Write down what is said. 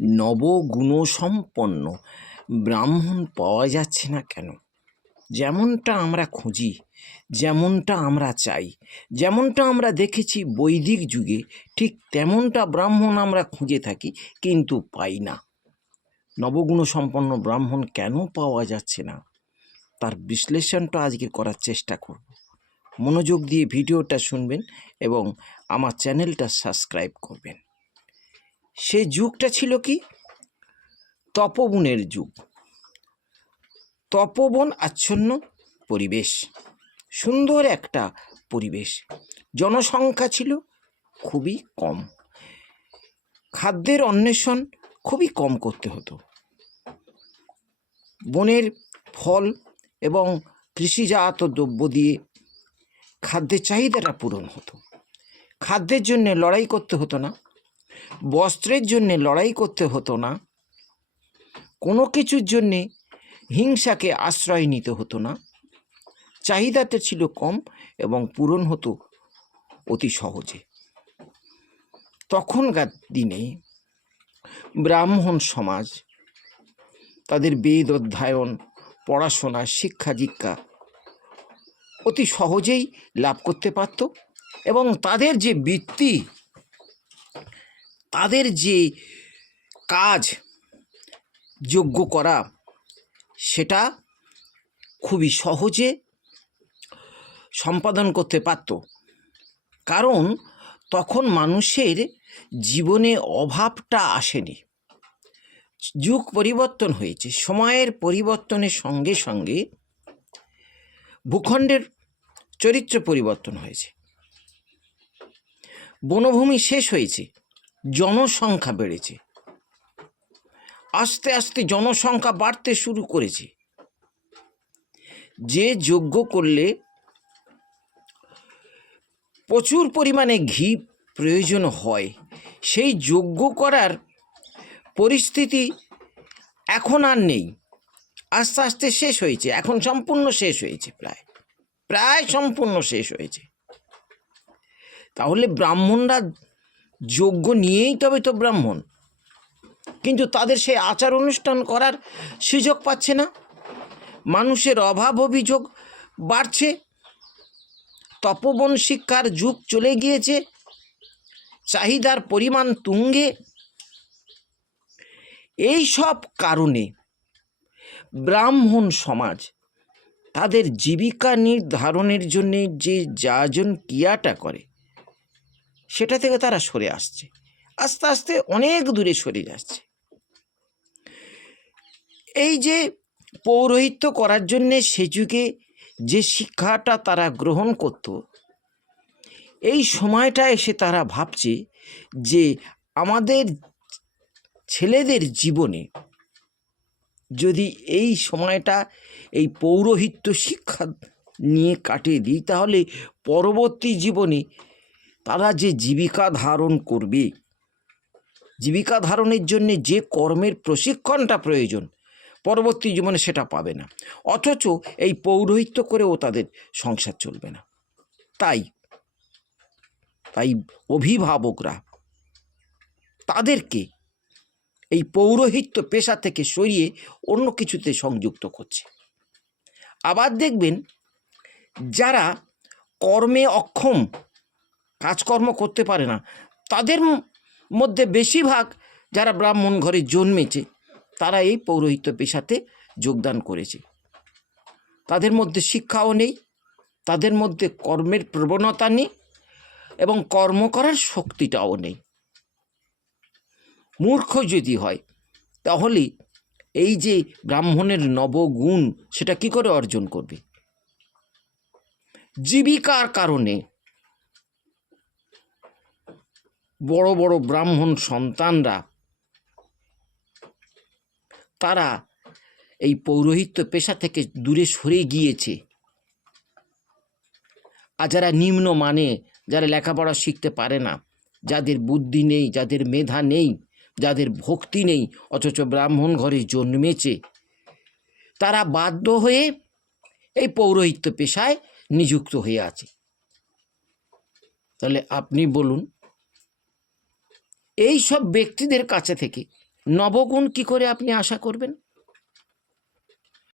নবগুণসম্পন্ন। ব্রাহ্মণ পাওয়া যাচ্ছে না কেন? যেমনটা আমরা খুঁজি, যেমনটা আমরা চাই, যেমনটা আমরা দেখেছি বৈদিক যুগে, ঠিক তেমনটা ব্রাহ্মণ আমরা খুঁজে থাকি, কিন্তু পাই না। নবগুণসম্পন্ন ব্রাহ্মণ কেন পাওয়া যাচ্ছে না? তার বিশ্লেষণটা আজকে করার চেষ্টা করব। মনোযোগ দিয়ে ভিডিওটা শুনবেন এবং আমার চ্যানেলটা সাবস্ক্রাইব করবেন। সে যুগটা ছিল কি? তপবনের যুগ। তপবন আচ্ছন্ন পরিবেশ, সুন্দর একটা পরিবেশ। জনসংখ্যা ছিল খুবই কম। খাদ্যের অন্বেষণ খুবই কম করতে হতো। বনের ফল এবং কৃষিজাত দ্রব্য দিয়ে খাদ্যের চাহিদাটা পূরণ হতো। খাদ্যের জন্য লড়াই করতে হতো না। বস্ত্রের জন্য লড়াই করতে হতো না। কোনো কিছুর জন্যে হিংসাকে আশ্রয় নিতে হতো না। চাহিদাটা ছিল কম এবং পূরণ হতো অতি সহজে। তখনকার দিনে ব্রাহ্মণ সমাজ, তাদের বেদ অধ্যয়ন, পড়াশোনা, শিক্ষা, দীক্ষা অতি সহজেই লাভ করতে পারত এবং তাদের যে বৃত্তি তাদের যে কাজ যোগ্য করা, সেটা খুবই সহজে সম্পাদন করতে পারত। কারণ তখন মানুষের জীবনে অভাবটা আসেনি। যুগ পরিবর্তন হয়েছে, সময়ের পরিবর্তনের সঙ্গে সঙ্গে ভূখণ্ডের চরিত্র পরিবর্তন হয়েছে। বনভূমি শেষ হয়েছে। জনসংখ্যা বেড়েছে। আস্তে আস্তে জনসংখ্যা বাড়তে শুরু করেছে। যে যোগ্য করলে প্রচুর পরিমাণে ঘি প্রয়োজন হয়, সেই যোগ্য করার পরিস্থিতি এখন আর নেই। আস্তে আস্তে শেষ হয়েছে, এখন সম্পূর্ণ শেষ হয়েছে প্রায়। প্রায় সম্পূর্ণ শেষ হয়েছে। তাহলে ব্রাহ্মণরা যোগ্য নিয়েই তবে তো ব্রাহ্মণ। কিন্তু তাদের সেই আচার অনুষ্ঠান করার সুযোগ পাচ্ছে না। মানুষের অভাব অভিযোগ বাড়ছে। তপবন শিক্ষার যুগ চলে গিয়েছে। চাহিদার পরিমাণ তুঙ্গে। এই সব কারণে ব্রাহ্মণ সমাজ তাদের জীবিকা নির্ধারণের জন্যে যে যাজন ক্রিয়াটা করে সেটা থেকে তারা সরে আসছে। আস্তে আস্তে অনেক দূরে সরে যাচ্ছে। এই যে পৌরোহিত্য করার জন্যে সে যুগে যে শিক্ষাটা তারা গ্রহণ করত, এই সময়টা এসে তারা ভাবছে যে আমাদের ছেলেদের জীবনে যদি এই সময়টা এই পৌরোহিত্য শিক্ষা নিয়ে কাটিয়ে দিই, তাহলে পরবর্তী জীবনে তারা যে জীবিকা ধারণ করবে, জীবিকা ধারণের জন্য যে কর্মের প্রশিক্ষণটা প্রয়োজন, পরবর্তী জীবনে সেটা পাবে না। অথচ এই পৌরোহিত্য করেও তাদের সংসার চলবে না। তাই তাই অভিভাবকরা তাদেরকে এই পৌরোহিত্য পেশা থেকে সরিয়ে অন্য কিছুতে সংযুক্ত করছে। আবার দেখবেন, যারা কর্মে অক্ষম কাজকর্ম করতে পারে না। তাদের মধ্যে বেশিরভাগ যারা ব্রাহ্মণ ঘরে জন্মেছে, তারা এই পৌরোহিত্য পেশাতে যোগদান করেছে। তাদের মধ্যে শিক্ষাও নেই, তাদের মধ্যে কর্মের প্রবণতা নেই এবং কর্ম করার শক্তিটাও নেই। মূর্খ যদি হয়, তাহলে এই যে ব্রাহ্মণের নবগুণ, সেটা কি করে অর্জন করবে? জীবিকার কারণে বড় বড় ব্রাহ্মণ সন্তানরা, তারা এই পৌরোহিত্য পেশা থেকে দূরে সরে গিয়েছে। আর যারা নিম্ন মানে যারা লেখাপড়া শিখতে পারে না, যাদের বুদ্ধি নেই, যাদের মেধা নেই, যাদের ভক্তি নেই, অথচ ব্রাহ্মণ ঘরে জন্মেছে, তারা বাধ্য হয়ে এই পৌরোহিত্য পেশায় নিযুক্ত হয়ে আছে। তাহলে আপনি বলুন এই সব ব্যক্তিদের কাছে থেকে নবগুণ কি করে আপনি আশা করবেন?